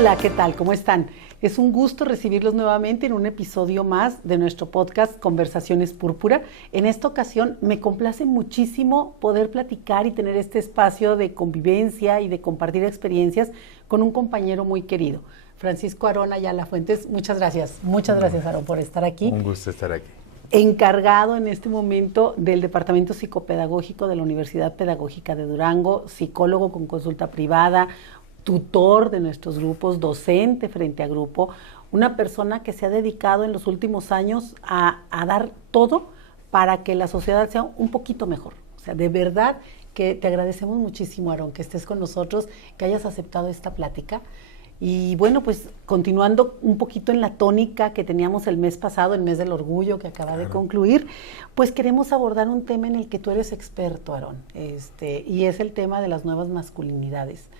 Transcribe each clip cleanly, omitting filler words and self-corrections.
Hola, ¿qué tal? ¿Cómo están? Es un gusto recibirlos nuevamente en un episodio más de nuestro podcast Conversaciones Púrpura. En esta ocasión me complace muchísimo poder platicar y tener este espacio de convivencia y de compartir experiencias con un compañero muy querido, Francisco Aarón Ayala Fuentes. Muchas gracias. Muchas gracias, Aarón, por estar aquí. Un gusto estar aquí. Encargado en este momento del Departamento Psicopedagógico de la Universidad Pedagógica de Durango, psicólogo con consulta privada, tutor de nuestros grupos, docente frente a grupo, una persona que se ha dedicado en los últimos años a dar todo para que la sociedad sea un poquito mejor. O sea, de verdad que te agradecemos muchísimo, Aarón, que estés con nosotros, que hayas aceptado esta plática. Y bueno, pues continuando un poquito en la tónica que teníamos el mes pasado, el mes del orgullo que acaba de concluir, pues queremos abordar un tema en el que tú eres experto, Aarón, y es el tema de las nuevas masculinidades.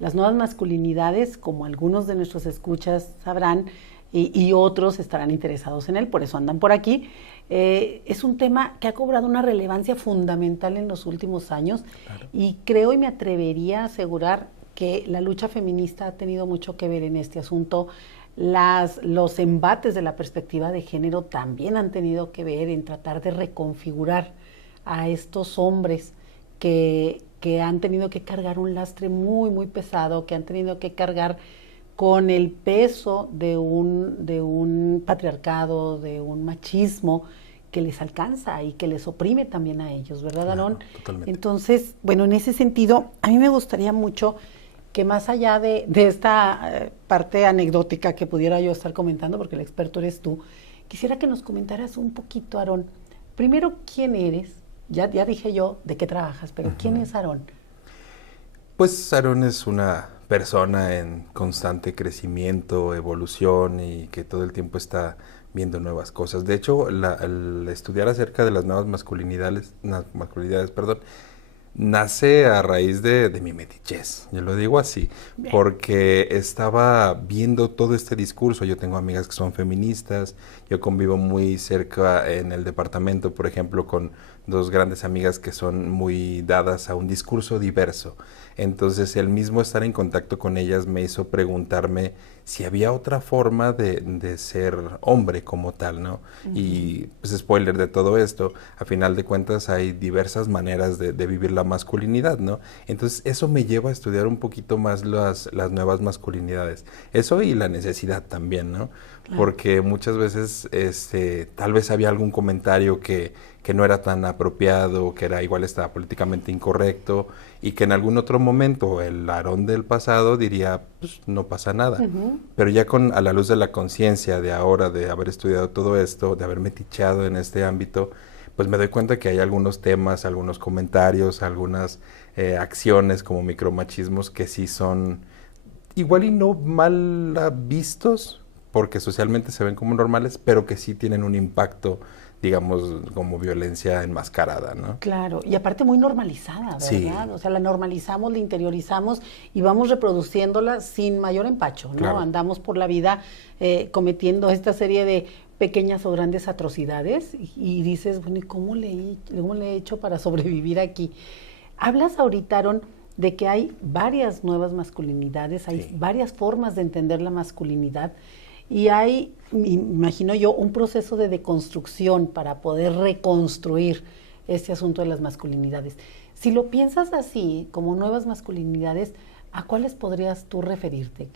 Las nuevas masculinidades, como algunos de nuestros escuchas sabrán, y otros estarán interesados en él, por eso andan por aquí, es un tema que ha cobrado una relevancia fundamental en los últimos años. Claro. Y creo y me atrevería a asegurar que la lucha feminista ha tenido mucho que ver en este asunto. Los embates de la perspectiva de género también han tenido que ver en tratar de reconfigurar a estos hombres que han tenido que cargar un lastre muy, muy pesado, que han tenido que cargar con el peso de un patriarcado, de un machismo que les alcanza y que les oprime también a ellos, ¿verdad, Aarón? Claro, totalmente. Entonces, bueno, en ese sentido, a mí me gustaría mucho que más allá de esta parte anecdótica que pudiera yo estar comentando, porque el experto eres tú, quisiera que nos comentaras un poquito, Aarón. Primero, ¿quién eres? Ya dije yo de qué trabajas, pero ¿quién es Aarón? Pues Aarón es una persona en constante crecimiento, evolución y que todo el tiempo está viendo nuevas cosas. De hecho, al estudiar acerca de las nuevas masculinidades, nace a raíz de mi metichez, yo lo digo así. Bien. Porque estaba viendo todo este discurso. Yo tengo amigas que son feministas, yo convivo muy cerca en el departamento, por ejemplo, con dos grandes amigas que son muy dadas a un discurso diverso. Entonces el mismo estar en contacto con ellas me hizo preguntarme si había otra forma de ser hombre como tal, ¿no? Uh-huh. Y pues spoiler de todo esto, a final de cuentas hay diversas maneras de vivir la masculinidad, ¿no? Entonces eso me lleva a estudiar un poquito más las nuevas masculinidades. Eso y la necesidad también, ¿no? Claro. Porque muchas veces tal vez había algún comentario que no era tan apropiado, que estaba políticamente incorrecto, y que en algún otro momento el Aarón del pasado diría, pues no pasa nada. Uh-huh. Pero ya a la luz de la conciencia de ahora, de haber estudiado todo esto, de haberme tichado en este ámbito, pues me doy cuenta que hay algunos temas, algunos comentarios, algunas acciones como micromachismos que sí son igual y no mal vistos, porque socialmente se ven como normales, pero que sí tienen un impacto, digamos, como violencia enmascarada, ¿no? Claro, y aparte muy normalizada, ¿verdad? Sí. O sea, la normalizamos, la interiorizamos y vamos reproduciéndola sin mayor empacho, ¿no? Claro. Andamos por la vida cometiendo esta serie de pequeñas o grandes atrocidades y dices, bueno, ¿y cómo le he hecho para sobrevivir aquí? Hablas ahorita, Aarón, de que hay varias nuevas masculinidades, hay varias formas de entender la masculinidad. Y hay, me imagino yo, un proceso de deconstrucción para poder reconstruir este asunto de las masculinidades. Si lo piensas así, como nuevas masculinidades, ¿a cuáles podrías tú referirte?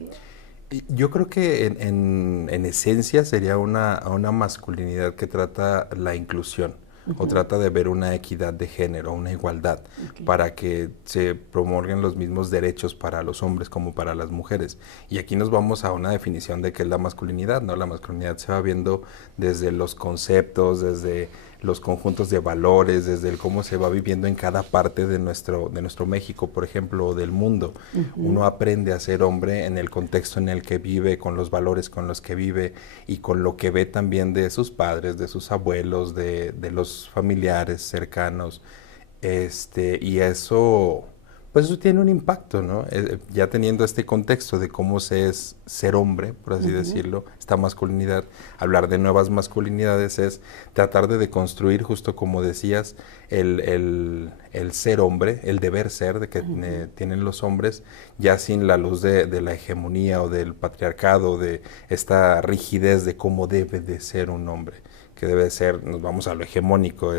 Yo creo que en esencia sería una masculinidad que trata la inclusión. Uh-huh. O trata de ver una equidad de género, una igualdad, okay, para que se promulguen los mismos derechos para los hombres como para las mujeres. Y aquí nos vamos a una definición de qué es la masculinidad, ¿no? La masculinidad se va viendo desde los conceptos, desde los conjuntos de valores, desde el cómo se va viviendo en cada parte de nuestro México, por ejemplo, o del mundo. Uh-huh. Uno aprende a ser hombre en el contexto en el que vive, con los valores con los que vive y con lo que ve también de sus padres, de sus abuelos, de los familiares cercanos. Y eso Pues eso tiene un impacto, ¿no? Ya teniendo este contexto de cómo se es ser hombre, por así decirlo, esta masculinidad, hablar de nuevas masculinidades es tratar de deconstruir, justo como decías, el ser hombre, el deber ser de que tienen los hombres, ya sin la luz de la hegemonía o del patriarcado, de esta rigidez de cómo debe de ser un hombre, que debe ser, nos vamos a lo hegemónico,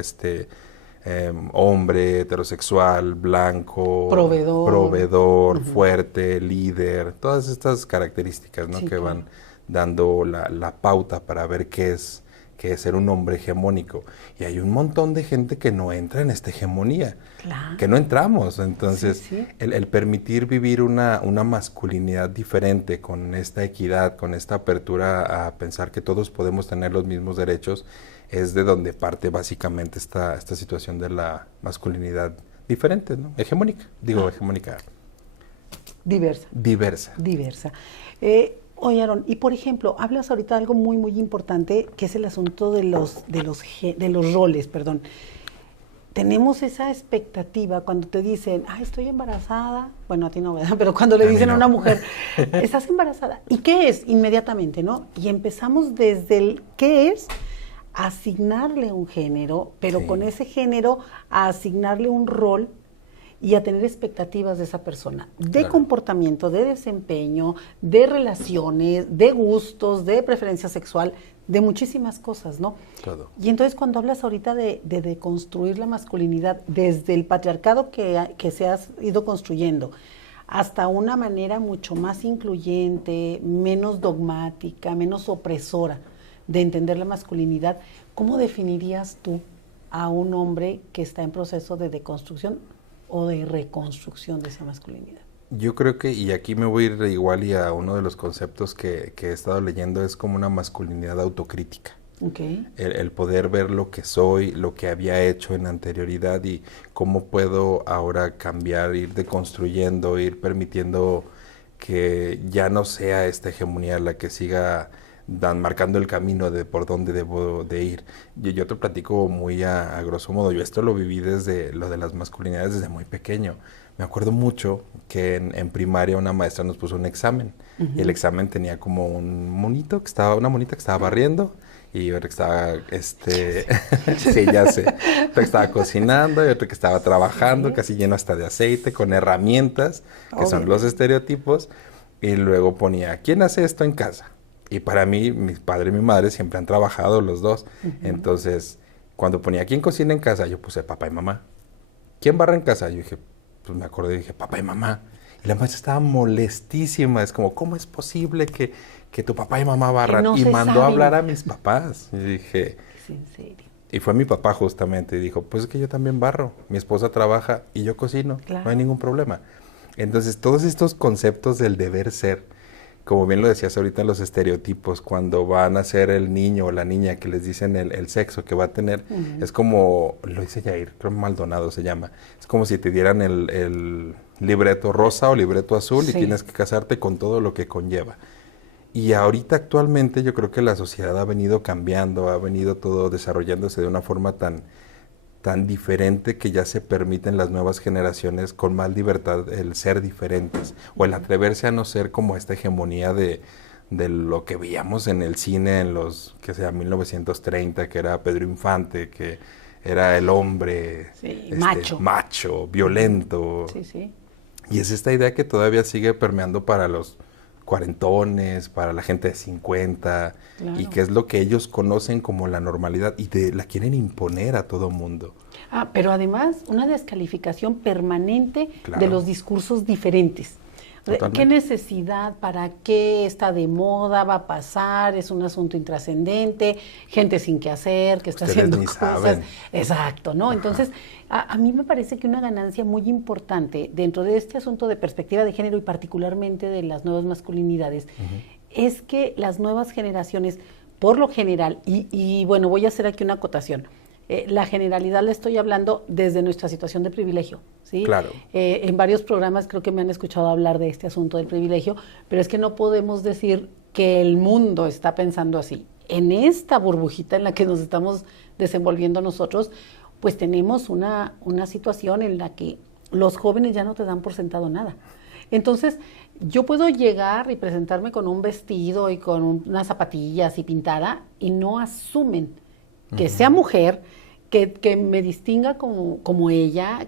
hombre, heterosexual, blanco, proveedor, fuerte, líder, todas estas características, ¿no? Sí, que van dando la pauta para ver qué es ser un hombre hegemónico. Y hay un montón de gente que no entra en esta hegemonía, que no entramos. Entonces, el permitir vivir una masculinidad diferente, con esta equidad, con esta apertura a pensar que todos podemos tener los mismos derechos, es de donde parte básicamente esta situación de la masculinidad diferente, ¿no? Hegemónica, hegemónica. Diversa. Oye, Aarón, y por ejemplo, hablas ahorita de algo muy, muy importante, que es el asunto de los roles, perdón. Tenemos esa expectativa cuando te dicen, estoy embarazada, bueno, a ti no, ¿verdad? Pero cuando le dicen a una mujer, estás embarazada, ¿y qué es? Inmediatamente, ¿no? Y empezamos desde el ¿qué es? Asignarle un género, pero con ese género a asignarle un rol y a tener expectativas de esa persona, de comportamiento, de desempeño, de relaciones, de gustos, de preferencia sexual, de muchísimas cosas, ¿no? Todo. Y entonces cuando hablas ahorita de construir la masculinidad desde el patriarcado que se ha ido construyendo hasta una manera mucho más incluyente, menos dogmática, menos opresora de entender la masculinidad, ¿cómo definirías tú a un hombre que está en proceso de deconstrucción o de reconstrucción de esa masculinidad? Yo creo que, y aquí me voy a ir igual y a uno de los conceptos que he estado leyendo, es como una masculinidad autocrítica. Okay. El poder ver lo que soy, lo que había hecho en anterioridad y cómo puedo ahora cambiar, ir deconstruyendo, ir permitiendo que ya no sea esta hegemonía la que siga marcando el camino de por dónde debo de ir. Yo te platico muy a grosso modo, yo esto lo viví desde lo de las masculinidades desde muy pequeño. Me acuerdo mucho que en primaria una maestra nos puso un examen, y el examen tenía como una monita que estaba barriendo, y otra que estaba, sí, ya sé, otra que estaba cocinando, y otra que estaba trabajando, casi lleno hasta de aceite, con herramientas, que son los estereotipos, y luego ponía, ¿quién hace esto en casa? Y para mí, mi padre y mi madre siempre han trabajado los dos. Entonces, cuando ponía ¿quién cocina en casa? Yo puse papá y mamá. ¿Quién barra en casa? Yo dije, pues me acordé y dije, papá y mamá. Y la maestra estaba molestísima. Es como, ¿cómo es posible que tu papá y mamá barran? No y mandó a saben. hablar a mis papás. Y dije, ¿Es en serio? y fue mi papá justamente. Y dijo, pues es que yo también barro. Mi esposa trabaja y yo cocino. Claro. No hay ningún problema. Entonces, todos estos conceptos del deber ser, como bien lo decías ahorita, los estereotipos, cuando van a ser el niño o la niña que les dicen el sexo que va a tener, es como, lo dice Jair, creo Maldonado se llama, es como si te dieran el libreto rosa o libreto azul y tienes que casarte con todo lo que conlleva. Y ahorita actualmente yo creo que la sociedad ha venido cambiando, ha venido todo desarrollándose de una forma tan diferente que ya se permiten las nuevas generaciones con más libertad el ser diferentes o el atreverse a no ser como esta hegemonía de lo que veíamos en el cine en los, 1930, que era Pedro Infante, que era el hombre macho, violento. Sí. Y es esta idea que todavía sigue permeando para los cuarentones, para la gente de 50, y que es lo que ellos conocen como la normalidad y la quieren imponer a todo mundo. Pero además una descalificación permanente de los discursos diferentes. Totalmente. ¿Qué necesidad? ¿Para qué está de moda? ¿Va a pasar? ¿Es un asunto intrascendente? Gente sin qué hacer, que está haciendo cosas. Saben. Exacto, ¿no? Entonces, a mí me parece que una ganancia muy importante dentro de este asunto de perspectiva de género y particularmente de las nuevas masculinidades es que las nuevas generaciones, por lo general, y bueno, voy a hacer aquí una acotación, la generalidad le estoy hablando desde nuestra situación de privilegio, ¿sí? Claro. En varios programas creo que me han escuchado hablar de este asunto del privilegio, pero es que no podemos decir que el mundo está pensando así. En esta burbujita en la que nos estamos desenvolviendo nosotros, pues tenemos una situación en la que los jóvenes ya no te dan por sentado nada. Entonces, yo puedo llegar y presentarme con un vestido y con unas zapatillas y pintada y no asumen que sea mujer, que me distinga como ella,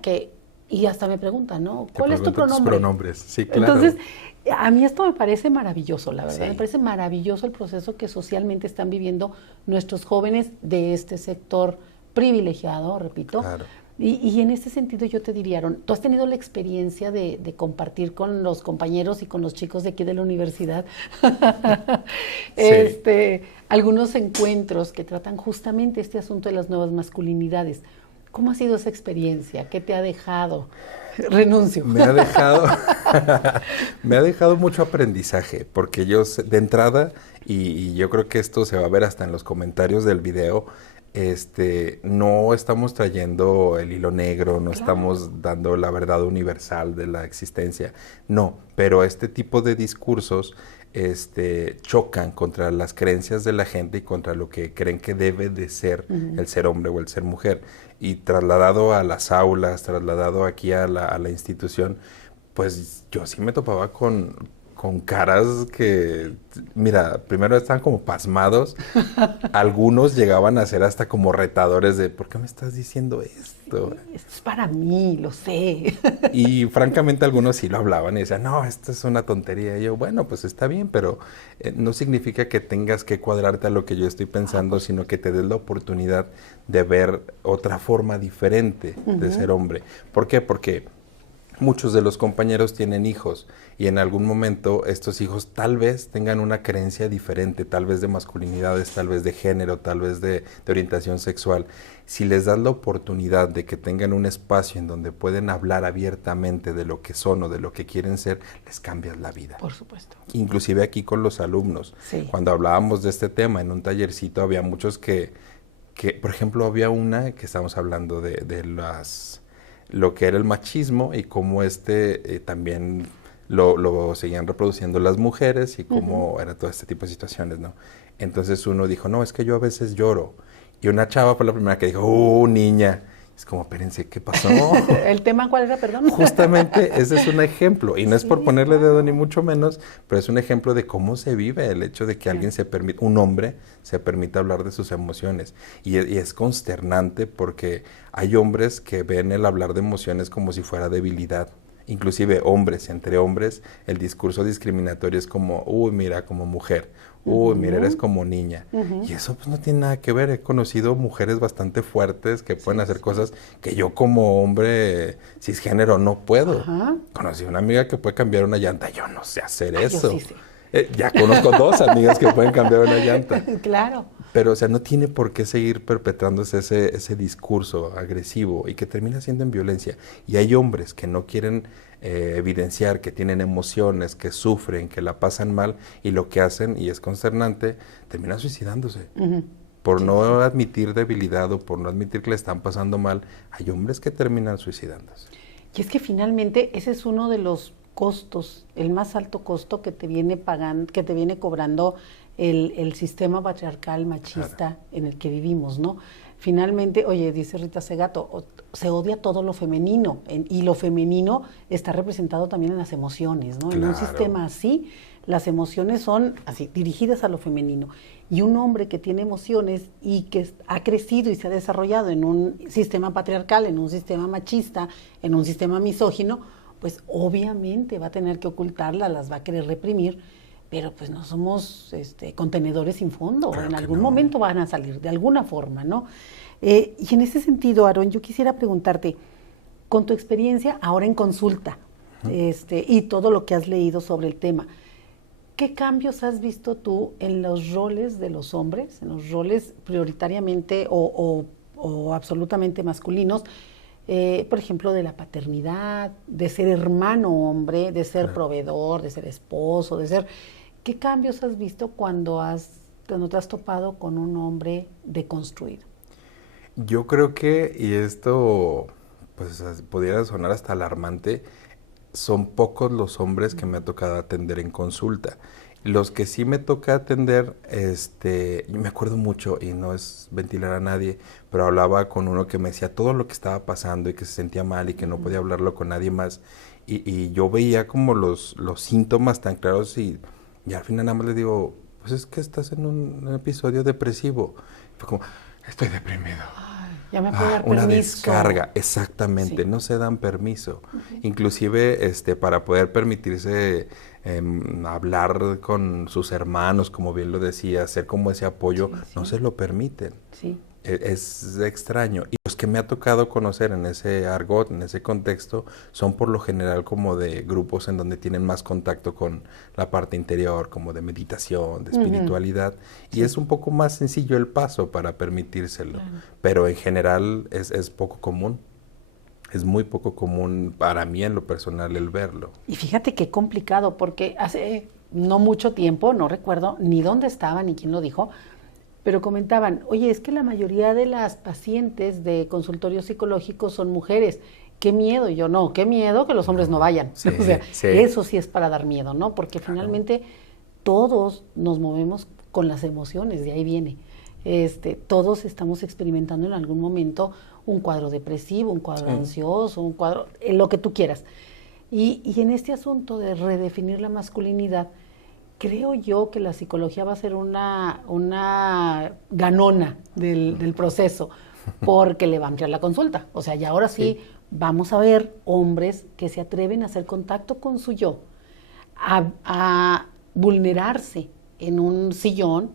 y hasta me preguntan, ¿no? ¿Cuál es tu pronombre? Pronombres, sí, claro. Entonces, a mí esto me parece maravilloso, la verdad. Sí. Me parece maravilloso el proceso que socialmente están viviendo nuestros jóvenes de este sector privilegiado, repito. Claro. Y en este sentido yo te diría, Aaron, ¿tú has tenido la experiencia de compartir con los compañeros y con los chicos de aquí de la universidad Sí. algunos encuentros que tratan justamente este asunto de las nuevas masculinidades? ¿Cómo ha sido esa experiencia? ¿Qué te ha dejado? Renuncio. Me ha dejado, me ha dejado mucho aprendizaje, porque yo de entrada, y yo creo que esto se va a ver hasta en los comentarios del video, no estamos trayendo el hilo negro, no estamos dando la verdad universal de la existencia, no, pero este tipo de discursos chocan contra las creencias de la gente y contra lo que creen que debe de ser el ser hombre o el ser mujer. Y trasladado a las aulas, trasladado aquí a la institución, pues yo sí me topaba con caras que, mira, primero estaban como pasmados, algunos llegaban a ser hasta como retadores de, ¿por qué me estás diciendo esto? Sí, esto es para mí, lo sé. Y francamente algunos sí lo hablaban y decían, no, esto es una tontería. Y yo, bueno, pues está bien, pero no significa que tengas que cuadrarte a lo que yo estoy pensando, sino que te des la oportunidad de ver otra forma diferente de ser hombre. ¿Por qué? Porque muchos de los compañeros tienen hijos y en algún momento estos hijos tal vez tengan una creencia diferente, tal vez de masculinidades, tal vez de género, tal vez de orientación sexual. Si les das la oportunidad de que tengan un espacio en donde pueden hablar abiertamente de lo que son o de lo que quieren ser, les cambias la vida. Por supuesto. Inclusive aquí con los alumnos. Sí. Cuando hablábamos de este tema en un tallercito, había muchos que por ejemplo, había una que estábamos hablando de lo que era el machismo y cómo también lo seguían reproduciendo las mujeres y cómo era todo este tipo de situaciones, ¿no? Entonces uno dijo, no, es que yo a veces lloro. Y una chava fue la primera que dijo, niña. Es como, espérense, ¿qué pasó? ¿El tema cuál era, perdón? Justamente ese es un ejemplo, y no es por ponerle dedo ni mucho menos, pero es un ejemplo de cómo se vive el hecho de que alguien un hombre se permita hablar de sus emociones. Y es consternante porque hay hombres que ven el hablar de emociones como si fuera debilidad. Inclusive hombres, entre hombres, el discurso discriminatorio es como, uy, mira, como mujer, uy, mira, eres como niña. Y eso pues no tiene nada que ver. He conocido mujeres bastante fuertes que pueden hacer cosas que yo como hombre cisgénero no puedo. Conocí una amiga que puede cambiar una llanta, yo no sé hacer eso. Yo sí sé. Ya conozco dos amigas que pueden cambiar una llanta. Claro. Pero, o sea, no tiene por qué seguir perpetrándose ese discurso agresivo y que termina siendo en violencia. Y hay hombres que no quieren evidenciar que tienen emociones, que sufren, que la pasan mal, y lo que hacen, y es consternante, terminan suicidándose. Por no admitir debilidad o por no admitir que le están pasando mal, hay hombres que terminan suicidándose. Y es que finalmente ese es uno de los costos, el más alto costo que te viene pagando, que te viene cobrando el sistema patriarcal machista en el que vivimos, ¿no? Finalmente, oye, dice Rita Segato, se odia todo lo femenino, y lo femenino está representado también en las emociones, ¿no? Claro. En un sistema así, las emociones son así, dirigidas a lo femenino. Y un hombre que tiene emociones y que ha crecido y se ha desarrollado en un sistema patriarcal, en un sistema machista, en un sistema misógino, pues obviamente va a tener que ocultarlas, las va a querer reprimir, pero pues no somos contenedores sin fondo. Claro, en algún no. momento van a salir de alguna forma, ¿no? Y en ese sentido, Aaron, yo quisiera preguntarte, con tu experiencia ahora en consulta, y todo lo que has leído sobre el tema, ¿qué cambios has visto tú en los roles de los hombres, en los roles prioritariamente o absolutamente masculinos? Por ejemplo, de la paternidad, de ser hermano hombre, de ser proveedor, de ser esposo, de ser... ¿Qué cambios has visto cuando te has topado con un hombre deconstruido? Yo creo que, y esto pues pudiera sonar hasta alarmante, son pocos los hombres que me ha tocado atender en consulta. Los que sí me toca atender, yo me acuerdo mucho, y no es ventilar a nadie, pero hablaba con uno que me decía todo lo que estaba pasando y que se sentía mal y que no podía hablarlo con nadie más. Y yo veía como los síntomas tan claros y al final nada más le digo, pues es que estás en un episodio depresivo. Fue como, estoy deprimido. Ay, ya me puedo dar Una permiso. descarga, exactamente, Sí. no se dan permiso. Inclusive para poder permitirse hablar con sus hermanos, como bien lo decía, hacer como ese apoyo, Sí, no sí. se lo permiten. Sí. Es extraño. Y los que me ha tocado conocer en ese argot, en ese contexto, son por lo general como de grupos en donde tienen más contacto con la parte interior, como de meditación, de Ujú. espiritualidad, y Sí. es un poco más sencillo el paso para permitírselo. Claro. Pero en general es poco común. Es muy poco común para mí en lo personal el verlo. Y fíjate qué complicado, porque hace no mucho tiempo, no recuerdo ni dónde estaba ni quién lo dijo, pero comentaban, oye, es que la mayoría de las pacientes de consultorios psicológicos son mujeres. Qué miedo. Y yo, no, qué miedo que los hombres no vayan. Sí, O sea, sí, eso sí es para dar miedo, ¿no? Porque claro. finalmente todos nos movemos con las emociones, de ahí viene. Todos estamos experimentando en algún momento un cuadro depresivo, un cuadro Sí. ansioso, un cuadro, lo que tú quieras. Y en este asunto de redefinir la masculinidad, creo yo que la psicología va a ser una ganona del proceso, porque le va a ampliar la consulta. O sea, y ahora sí, Sí. vamos a ver hombres que se atreven a hacer contacto con su yo, a vulnerarse en un sillón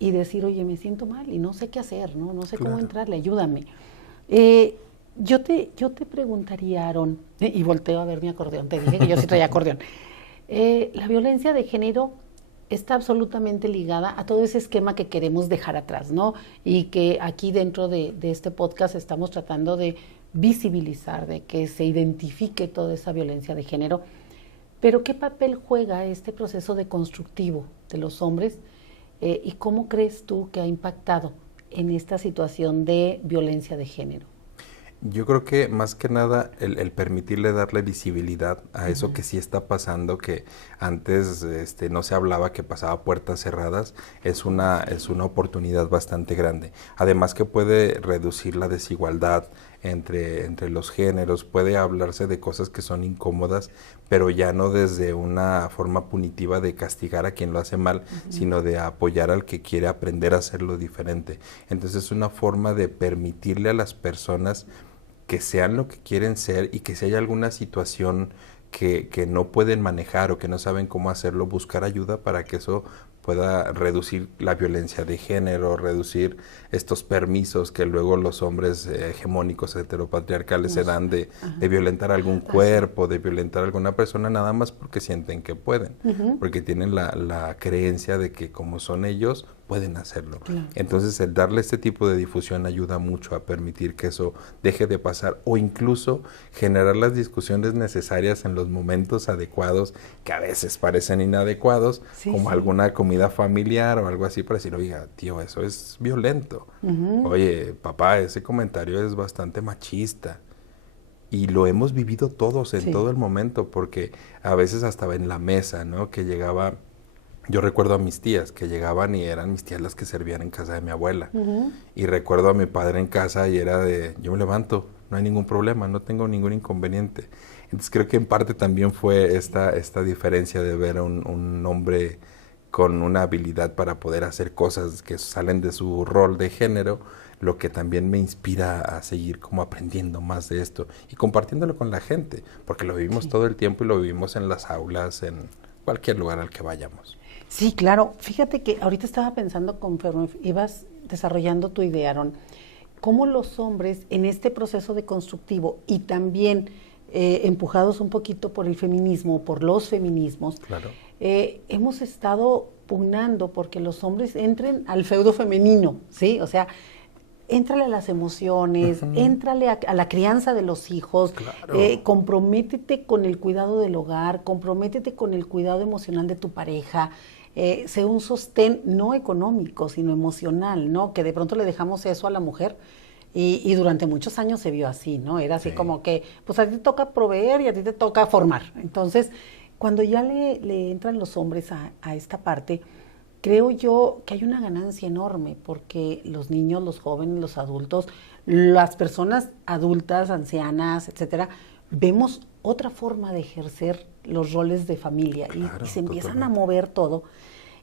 y decir, oye, me siento mal y no sé qué hacer, ¿no? No sé cómo Claro. entrarle, ayúdame. Yo te preguntaría, Aaron, y volteo a ver mi acordeón, te dije que yo sí traía acordeón. La violencia de género está absolutamente ligada a todo ese esquema que queremos dejar atrás, ¿no? Y que aquí dentro de este podcast estamos tratando de visibilizar, de que se identifique toda esa violencia de género. Pero ¿qué papel juega este proceso de constructivo de los hombres? ¿Y cómo crees tú que ha impactado en esta situación de violencia de género? Yo creo que más que nada el permitirle darle visibilidad a eso que sí está pasando, que antes no se hablaba, que pasaba a puertas cerradas, es una oportunidad bastante grande. Además que puede reducir la desigualdad entre los géneros, puede hablarse de cosas que son incómodas, pero ya no desde una forma punitiva de castigar a quien lo hace mal, sino de apoyar al que quiere aprender a hacerlo diferente. Entonces es una forma de permitirle a las personas que sean lo que quieren ser y que si hay alguna situación que no pueden manejar o que no saben cómo hacerlo, buscar ayuda para que eso pueda reducir la violencia de género, reducir estos permisos que luego los hombres hegemónicos heteropatriarcales se dan de violentar algún cuerpo, de violentar a alguna persona nada más porque sienten que pueden, porque tienen la creencia de que como son ellos, pueden hacerlo. Claro. Entonces el darle este tipo de difusión ayuda mucho a permitir que eso deje de pasar o incluso generar las discusiones necesarias en los momentos adecuados que a veces parecen inadecuados, Sí, como sí. alguna comida familiar o algo así para decir, oiga, tío, eso es violento. Oye, papá, ese comentario es bastante machista. Y lo hemos vivido todos en Sí. todo el momento, porque a veces hasta en la mesa, ¿no? Que llegaba, yo recuerdo a mis tías que llegaban y eran mis tías las que servían en casa de mi abuela. Y recuerdo a mi padre en casa y era de, yo me levanto, no hay ningún problema, no tengo ningún inconveniente. Entonces creo que en parte también fue esta diferencia de ver a un hombre con una habilidad para poder hacer cosas que salen de su rol de género, lo que también me inspira a seguir como aprendiendo más de esto y compartiéndolo con la gente, porque lo vivimos todo el tiempo y lo vivimos en las aulas, en cualquier lugar al que vayamos. Sí, claro. Fíjate que ahorita estaba pensando conforme ibas desarrollando tu idea, Aaron, cómo los hombres en este proceso de constructivo y también empujados un poquito por el feminismo, por los feminismos, Claro. Hemos estado pugnando porque los hombres entren al feudo femenino, ¿sí? O sea, éntrale a las emociones, éntrale a la crianza de los hijos, Claro. comprométete con el cuidado del hogar, comprométete con el cuidado emocional de tu pareja, sé un sostén no económico, sino emocional, ¿no? Que de pronto le dejamos eso a la mujer y durante muchos años se vio así, ¿no? Era así Sí. como que, pues a ti te toca proveer y a ti te toca formar. Entonces, cuando ya le entran los hombres a esta parte, creo yo que hay una ganancia enorme porque los niños, los jóvenes, los adultos, las personas adultas, ancianas, etcétera, vemos otra forma de ejercer los roles de familia Claro, y se empiezan a totalmente. mover todo.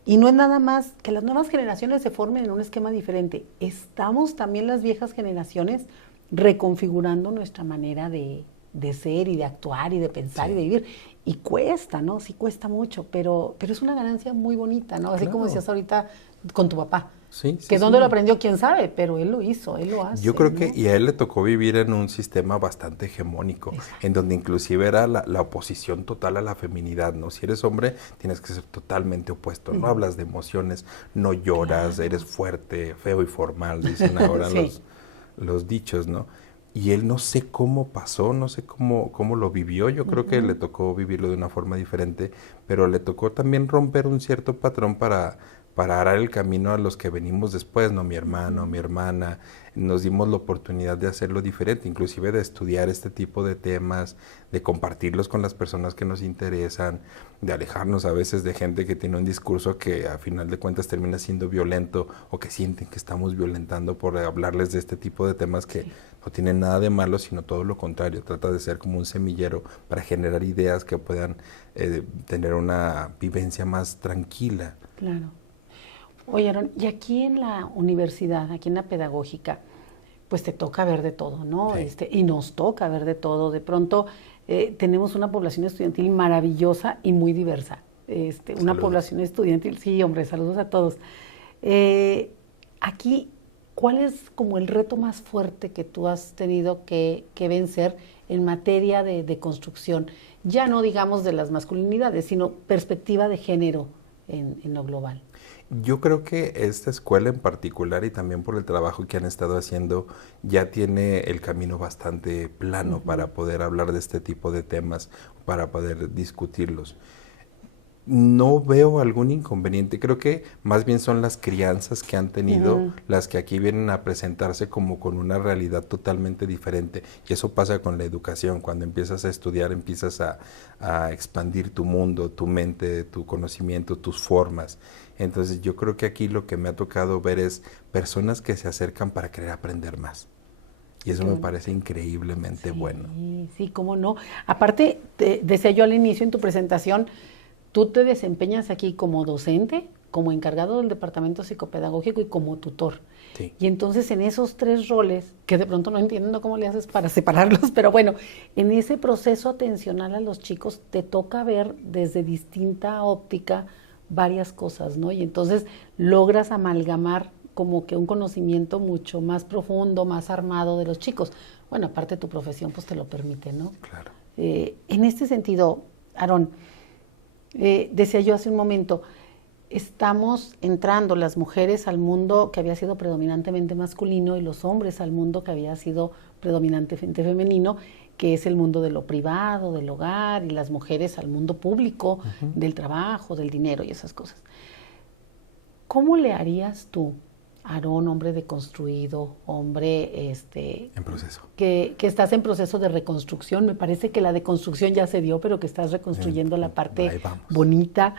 Y no es nada más que las nuevas generaciones se formen en un esquema diferente. Estamos también las viejas generaciones reconfigurando nuestra manera de ser y de actuar y de pensar y de Sí, vivir. Y cuesta, ¿no? Sí cuesta mucho, pero es una ganancia muy bonita, ¿no? Así como claro. decías ahorita con tu papá, Sí, que sí, dónde lo sí. aprendió, quién sabe, pero él lo hizo, él lo Yo hace, creo que, ¿no? y a él le tocó vivir en un sistema bastante hegemónico, en Exacto. donde inclusive era la oposición total a la feminidad, ¿no? Si eres hombre, tienes que ser totalmente opuesto, no Ujú. hablas de emociones, no lloras, eres Claro. fuerte, feo y formal, dicen ahora Sí. los dichos, ¿no? Y él no sé cómo pasó, no sé cómo lo vivió, yo creo que le Ujú. tocó vivirlo de una forma diferente, pero le tocó también romper un cierto patrón para arar el camino a los que venimos después, ¿no? Mi hermano, mi Ujú. hermana, nos dimos la oportunidad de hacerlo diferente, inclusive de estudiar este tipo de temas, de compartirlos con las personas que nos interesan, de alejarnos a veces de gente que tiene un discurso que a final de cuentas termina siendo violento o que sienten que estamos violentando por hablarles de este tipo de temas que Sí, no tienen nada de malo, sino todo lo contrario, trata de ser como un semillero para generar ideas que puedan tener una vivencia más tranquila. claro. Oye, Aaron, y aquí en la universidad, aquí en la pedagógica, pues te toca ver de todo, ¿no? Sí, Y nos toca ver de todo. De pronto tenemos una población estudiantil maravillosa y muy diversa. Una saludos. población estudiantil, sí, hombre, saludos a todos. Eh, aquí, ¿cuál es como el reto más fuerte que tú has tenido que vencer en materia de construcción? Ya no digamos de las masculinidades, sino perspectiva de género en lo global. Yo creo que esta escuela en particular y también por el trabajo que han estado haciendo ya tiene el camino bastante plano Ujú, para poder hablar de este tipo de temas, para poder discutirlos. No veo algún inconveniente, creo que más bien son las crianzas que han tenido ujú. las que aquí vienen a presentarse como con una realidad totalmente diferente. Y eso pasa con la educación, cuando empiezas a estudiar empiezas a expandir tu mundo, tu mente, tu conocimiento, tus formas. Entonces yo creo que aquí lo que me ha tocado ver es personas que se acercan para querer aprender más. Y eso Qué me bonito. parece increíblemente bueno. Sí, sí, cómo no. Aparte, te decía yo al inicio en tu presentación, tú te desempeñas aquí como docente, como encargado del departamento psicopedagógico y como tutor. Sí, Y entonces en esos tres roles, que de pronto no entiendo cómo le haces para separarlos, pero bueno, en ese proceso atencional a los chicos te toca ver desde distinta óptica varias cosas, ¿no? Y entonces logras amalgamar como que un conocimiento mucho más profundo, más armado de los chicos. Bueno, aparte tu profesión pues te lo permite, ¿no? claro. En este sentido, Aarón, decía yo hace un momento, estamos entrando las mujeres al mundo que había sido predominantemente masculino y los hombres al mundo que había sido predominantemente femenino, que es el mundo de lo privado, del hogar, y las mujeres al mundo público, Ujú. del trabajo, del dinero y esas cosas. ¿Cómo le harías tú, Aarón, hombre deconstruido, hombre En proceso. que estás en proceso de reconstrucción? Me parece que la deconstrucción ya se dio, pero que estás En- reconstruyendo la parte Ahí vamos. bonita.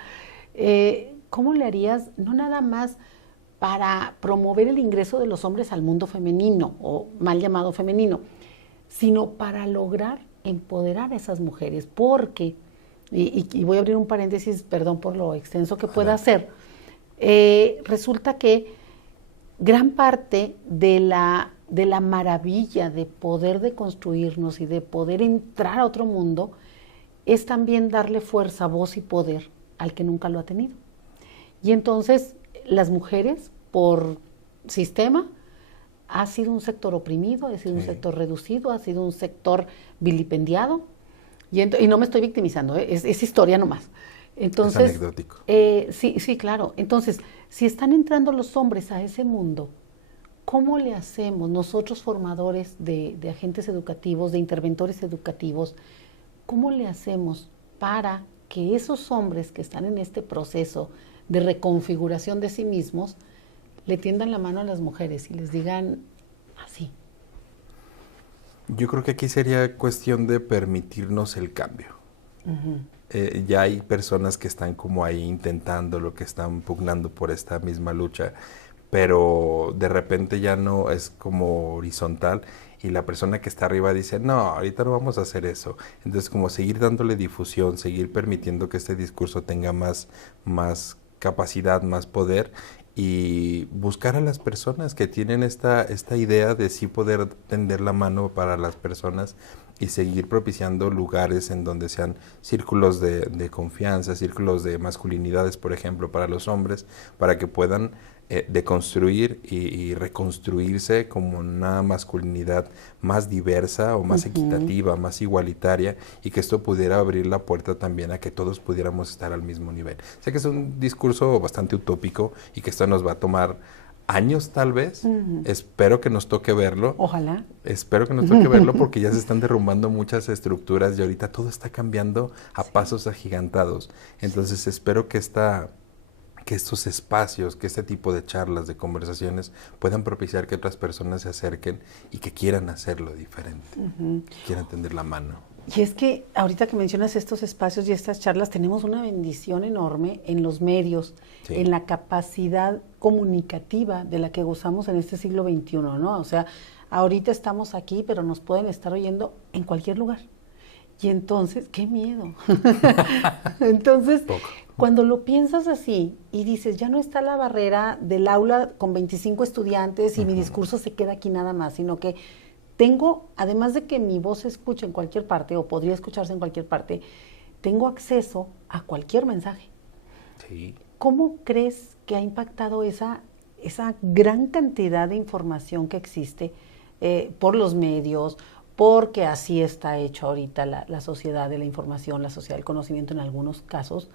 ¿Cómo le harías, no nada más para promover el ingreso de los hombres al mundo femenino, o mal llamado femenino, sino para lograr empoderar a esas mujeres? Porque, y voy a abrir un paréntesis, perdón por lo extenso que pueda Adelante. ser, resulta que gran parte de la maravilla de poder deconstruirnos y de poder entrar a otro mundo es también darle fuerza, voz y poder al que nunca lo ha tenido. Y entonces las mujeres, por sistema, ha sido un sector oprimido, ha sido un Sí. sector reducido, ha sido un sector vilipendiado. Y no me estoy victimizando, es historia nomás. Es Entonces, anecdótico. sí, sí, claro. Entonces, si están entrando los hombres a ese mundo, ¿cómo le hacemos nosotros formadores de agentes educativos, de interventores educativos, cómo le hacemos para que esos hombres que están en este proceso de reconfiguración de sí mismos le tiendan la mano a las mujeres y les digan así? Yo creo que aquí sería cuestión de permitirnos el cambio. Ya hay personas que están como ahí intentando, lo que están pugnando por esta misma lucha, pero de repente ya no es como horizontal y la persona que está arriba dice, no, ahorita no vamos a hacer eso. Entonces como seguir dándole difusión, seguir permitiendo que este discurso tenga más capacidad, más poder y buscar a las personas que tienen esta idea de sí poder tender la mano para las personas y seguir propiciando lugares en donde sean círculos de confianza, círculos de masculinidades, por ejemplo, para los hombres, para que puedan deconstruir y reconstruirse como una masculinidad más diversa o más equitativa, más igualitaria, y que esto pudiera abrir la puerta también a que todos pudiéramos estar al mismo nivel. Sé que es un discurso bastante utópico y que esto nos va a tomar años tal vez. Espero que nos toque verlo. Ojalá. Espero que nos toque verlo porque ya se están derrumbando muchas estructuras y ahorita todo está cambiando a pasos agigantados. Entonces espero que estos espacios, que este tipo de charlas, de conversaciones puedan propiciar que otras personas se acerquen y que quieran hacerlo diferente, quieran tender la mano. Y es que ahorita que mencionas estos espacios y estas charlas, tenemos una bendición enorme en los medios, en la capacidad comunicativa de la que gozamos en este siglo XXI, ¿no? O sea, ahorita estamos aquí, pero nos pueden estar oyendo en cualquier lugar. Y entonces, ¡qué miedo! Entonces, cuando lo piensas así y dices, ya no está la barrera del aula con 25 estudiantes y mi discurso se queda aquí nada más, sino que tengo, además de que mi voz se escucha en cualquier parte o podría escucharse en cualquier parte, tengo acceso a cualquier mensaje. Sí. ¿Cómo crees que ha impactado esa gran cantidad de información que existe por los medios? Porque así está hecho ahorita la sociedad de la información, la sociedad del conocimiento en algunos casos.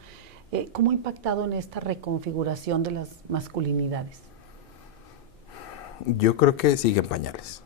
¿Cómo ha impactado en esta reconfiguración de las masculinidades? Yo creo que siguen pañales.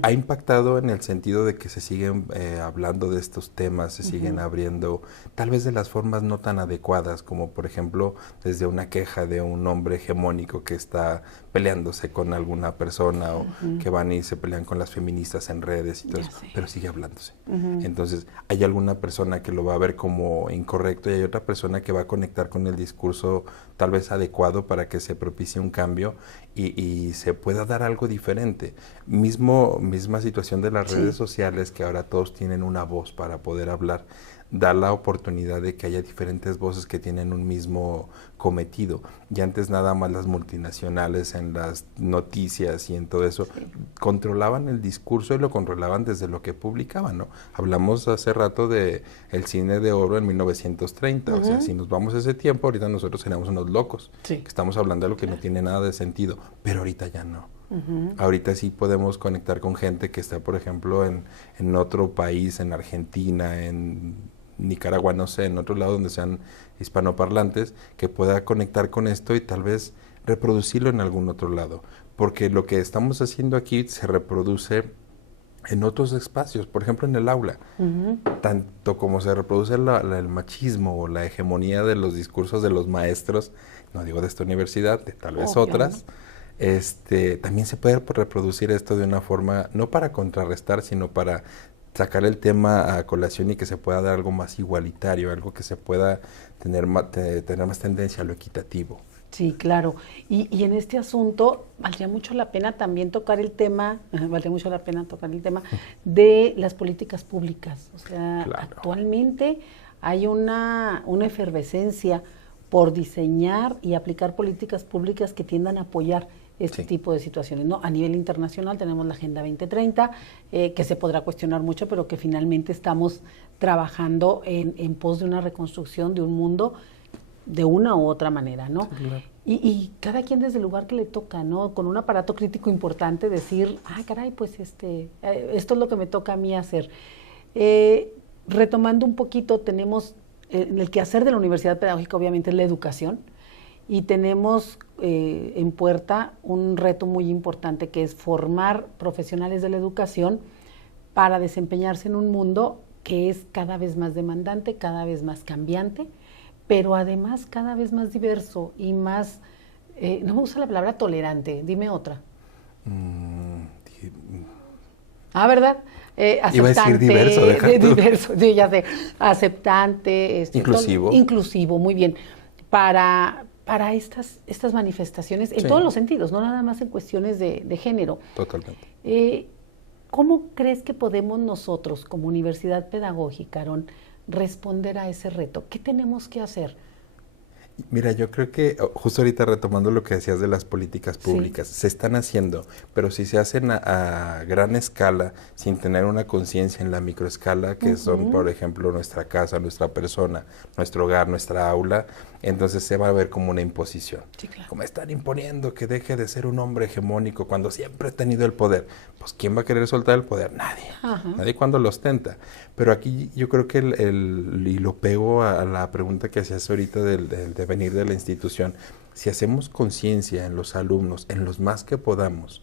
Ha impactado en el sentido de que se siguen hablando de estos temas, se siguen abriendo, tal vez de las formas no tan adecuadas, como por ejemplo desde una queja de un hombre hegemónico que está peleándose con alguna persona o que van y se pelean con las feministas en redes y todo eso, pero sigue hablándose. Entonces hay alguna persona que lo va a ver como incorrecto y hay otra persona que va a conectar con el discurso tal vez adecuado para que se propicie un cambio y se pueda dar algo diferente. Misma situación de las redes sociales, que ahora todos tienen una voz para poder hablar, da la oportunidad de que haya diferentes voces que tienen un mismo cometido. Y antes nada más las multinacionales en las noticias y en todo eso controlaban el discurso y lo controlaban desde lo que publicaban, ¿no? Hablamos hace rato de el cine de oro en 1930, o sea, si nos vamos a ese tiempo, ahorita nosotros seríamos unos locos, que estamos hablando de lo que no tiene nada de sentido, pero ahorita ya no. Ahorita sí podemos conectar con gente que está, por ejemplo, en otro país, en Argentina, en Nicaragua, no sé, en otro lado donde sean hispanoparlantes, que pueda conectar con esto y tal vez reproducirlo en algún otro lado. Porque lo que estamos haciendo aquí se reproduce en otros espacios, por ejemplo en el aula, tanto como se reproduce el machismo o la hegemonía de los discursos de los maestros, no digo de esta universidad, de tal vez otras, también se puede reproducir esto de una forma, no para contrarrestar, sino para sacar el tema a colación y que se pueda dar algo más igualitario, algo que se pueda tener más tendencia a lo equitativo. Sí, claro. Y en este asunto valdría mucho la pena también tocar el tema, de las políticas públicas. O sea, actualmente hay una efervescencia por diseñar y aplicar políticas públicas que tiendan a apoyar este tipo de situaciones, ¿no? A nivel internacional tenemos la Agenda 2030, que se podrá cuestionar mucho, pero que finalmente estamos trabajando en pos de una reconstrucción de un mundo de una u otra manera, ¿no? Claro. Y cada quien desde el lugar que le toca, ¿no? Con un aparato crítico importante decir, caray, pues esto es lo que me toca a mí hacer. Retomando un poquito, tenemos el quehacer de la Universidad Pedagógica, obviamente, es la educación, y tenemos en puerta un reto muy importante que es formar profesionales de la educación para desempeñarse en un mundo que es cada vez más demandante, cada vez más cambiante, pero además cada vez más diverso y más, no me gusta la palabra tolerante, dime otra. ¿Verdad? aceptante, iba a decir diverso, deja tú. diverso, sí, ya sé, aceptante, Inclusivo. inclusivo, muy bien, para estas manifestaciones en Sí. todos los sentidos, no nada más en cuestiones de género. Totalmente. ¿Cómo crees que podemos nosotros, como Universidad Pedagógica, Aarón, responder a ese reto? ¿Qué tenemos que hacer? Mira, yo creo que justo ahorita retomando lo que decías de las políticas Sí. públicas, se están haciendo, pero si se hacen a gran escala, sin tener una conciencia en la microescala, que son, por ejemplo, nuestra casa, nuestra persona, nuestro hogar, nuestra aula, entonces se va a ver como una imposición. Sí, claro. Como están imponiendo que deje de ser un hombre hegemónico cuando siempre ha tenido el poder. Pues ¿quién va a querer soltar el poder? Nadie. Ajá. Nadie cuando lo ostenta. Pero aquí yo creo que y lo pego a la pregunta que hacías ahorita del devenir de la institución. Si hacemos conciencia en los alumnos, en los más que podamos,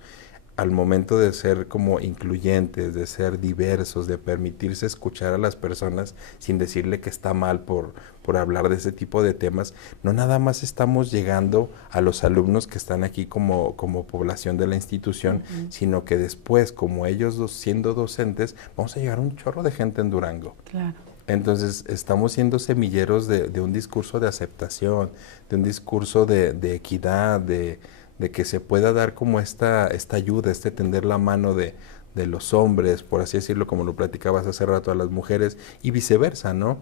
al momento de ser como incluyentes, de ser diversos, de permitirse escuchar a las personas sin decirle que está mal por hablar de ese tipo de temas, no nada más estamos llegando a los alumnos que están aquí como población de la institución, sino que después, como ellos siendo docentes, vamos a llegar a un chorro de gente en Durango. Claro. Entonces estamos siendo semilleros de un discurso de aceptación, de un discurso de equidad, de que se pueda dar como esta ayuda, tender la mano de los hombres, por así decirlo, como lo platicabas hace rato, a las mujeres, y viceversa, ¿no?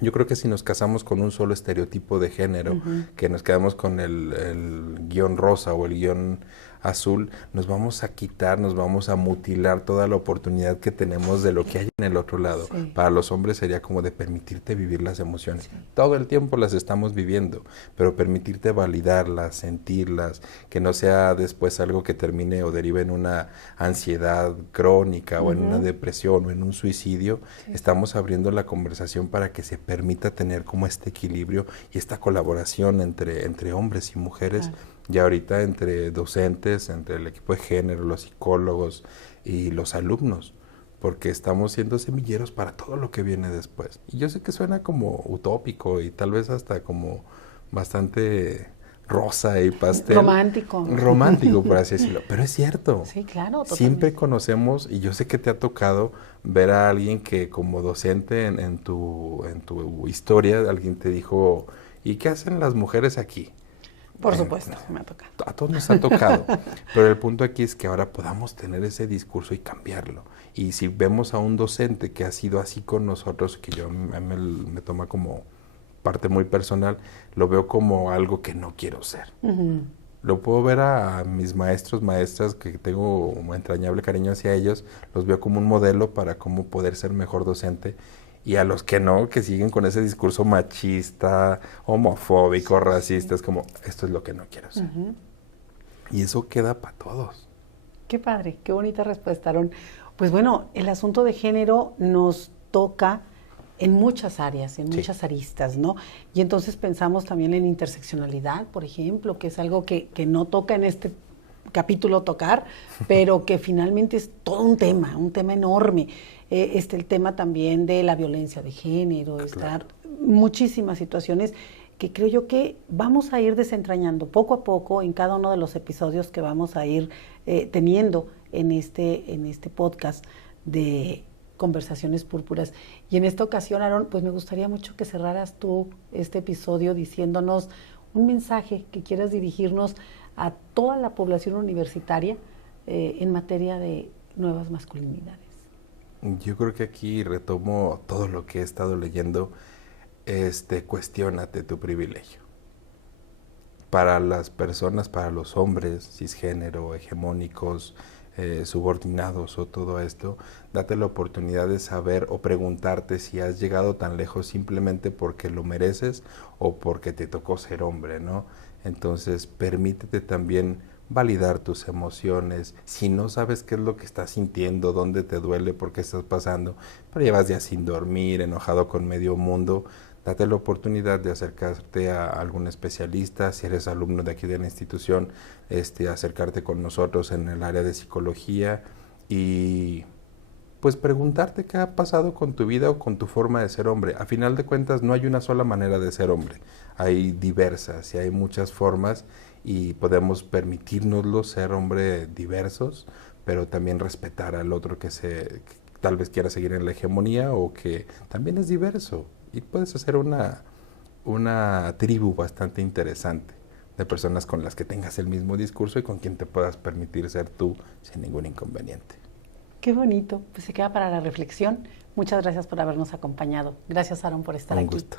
Yo creo que si nos casamos con un solo estereotipo de género, que nos quedamos con el guión rosa o el guión azul, nos vamos a quitar, nos vamos a mutilar toda la oportunidad que tenemos de lo que hay en el otro lado. Sí. Para los hombres sería como de permitirte vivir las emociones. Sí. Todo el tiempo las estamos viviendo, pero permitirte validarlas, sentirlas, que no sea después algo que termine o derive en una ansiedad crónica o en una depresión o en un suicidio. Sí. Estamos abriendo la conversación para que se permita tener como este equilibrio y esta colaboración entre hombres y mujeres. Claro. Ya ahorita entre docentes, entre el equipo de género, los psicólogos y los alumnos, porque estamos siendo semilleros para todo lo que viene después. Y yo sé que suena como utópico y tal vez hasta como bastante rosa y pastel. Romántico. Romántico, por así decirlo. Pero es cierto. Sí, claro. Totalmente. Siempre conocemos, y yo sé que te ha tocado ver a alguien que como docente en tu historia, alguien te dijo, ¿y qué hacen las mujeres aquí? Por supuesto, me ha tocado. A todos nos ha tocado, pero el punto aquí es que ahora podamos tener ese discurso y cambiarlo. Y si vemos a un docente que ha sido así con nosotros, que yo me toma como parte muy personal, lo veo como algo que no quiero ser. Lo puedo ver a mis maestros, maestras, que tengo un entrañable cariño hacia ellos, los veo como un modelo para cómo poder ser mejor docente. Y a los que no, que siguen con ese discurso machista, homofóbico, racista, es como, esto es lo que no quiero ser. Y eso queda para todos. Qué padre, qué bonita respuesta, Aarón. Pues bueno, el asunto de género nos toca en muchas áreas, en muchas aristas, ¿no? Y entonces pensamos también en interseccionalidad, por ejemplo, que es algo que no toca en este capítulo tocar, pero que finalmente es todo un tema enorme. El tema también de la violencia de género, Claro. Muchísimas situaciones que creo yo que vamos a ir desentrañando poco a poco en cada uno de los episodios que vamos a ir teniendo en este podcast de Conversaciones Púrpuras. Y en esta ocasión, Aarón, pues me gustaría mucho que cerraras tú este episodio diciéndonos un mensaje que quieras dirigirnos a toda la población universitaria en materia de nuevas masculinidades. Yo creo que aquí retomo todo lo que he estado leyendo. Cuestiónate tu privilegio. Para las personas, para los hombres cisgénero, hegemónicos, subordinados o todo esto, date la oportunidad de saber o preguntarte si has llegado tan lejos simplemente porque lo mereces o porque te tocó ser hombre, ¿no? Entonces, permítete también validar tus emociones. Si no sabes qué es lo que estás sintiendo, dónde te duele, por qué estás pasando, pero llevas días sin dormir, enojado con medio mundo, date la oportunidad de acercarte a algún especialista. Si eres alumno de aquí de la institución, acercarte con nosotros en el área de psicología y pues preguntarte qué ha pasado con tu vida o con tu forma de ser hombre. A final de cuentas no hay una sola manera de ser hombre, hay diversas y hay muchas formas y podemos permitirnoslo ser hombre diversos, pero también respetar al otro que se tal vez quiera seguir en la hegemonía o que también es diverso. Y puedes hacer una tribu bastante interesante de personas con las que tengas el mismo discurso y con quien te puedas permitir ser tú sin ningún inconveniente. Qué bonito, pues se queda para la reflexión. Muchas gracias por habernos acompañado. Gracias, Aaron, por estar aquí. Un gusto.